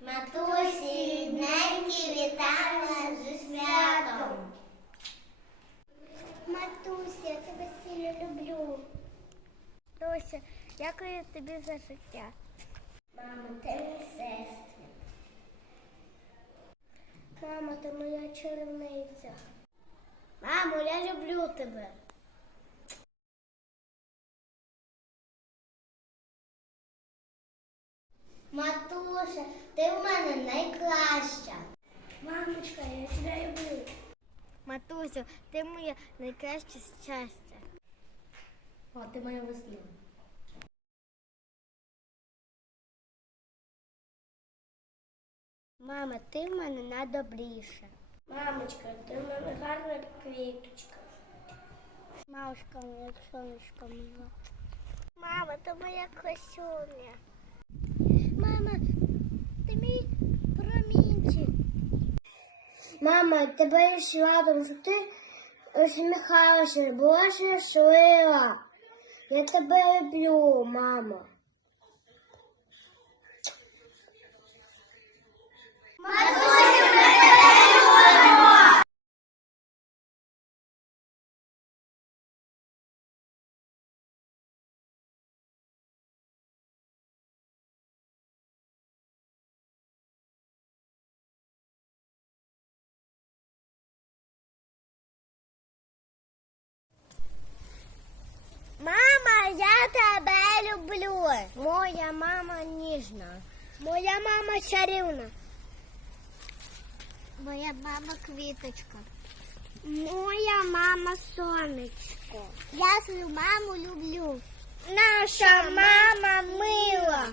Матусі, рідненькі, вітання зі святом. Матуся, я тебе сильно люблю. Дося, дякую тобі за життя. Мамо, ти мій сестри. Мамо, ти моя чарівниця. Мамо, я люблю тебе. Ти в мене найкраща. Мамочка, я тебе люблю. Матусю, ти моє найкраще щастя. О, ти моя весна. Мама, ти в мене найдобріша. Мамочка, ти в мене гарна квіточка. Мамушка, моя сонечко моя. Мама, ти моя красуня. Мама, Мама, тебе ще радом, що ти усміхалася, була щаслива. Я тебе люблю. Мама, люблю. Моя мама ніжна. Моя мама чарівна. Моя мама квіточка. Моя мама сонечко. Я свою маму люблю. Наша мама мила.